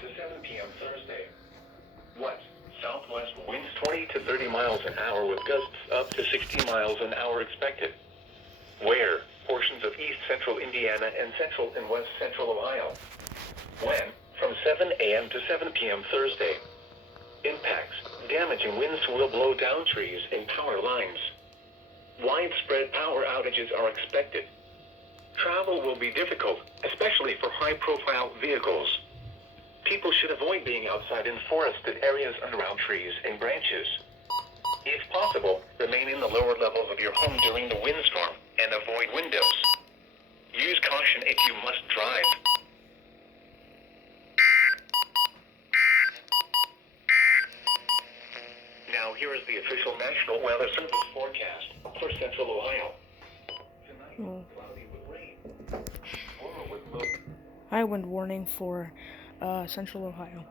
to 7 p.m. Thursday. West southwest winds 20 to 30 miles an hour with gusts up to 60 miles an hour expected. Where? Portions of east central Indiana and central and west central Ohio. When? From 7 a.m. to 7 p.m. Thursday. Impacts. Damaging winds will blow down trees and power lines. Widespread power outages are expected. Travel will be difficult, especially for high-profile vehicles. People should avoid being outside in forested areas and around trees and branches. If possible, remain in the lower levels of your home during the windstorm and avoid windows. Use caution if you must drive. Now here is the official National Weather Service forecast for Central Ohio. Tonight, cloudy with rain. Tomorrow with low. High wind warning for Central Ohio.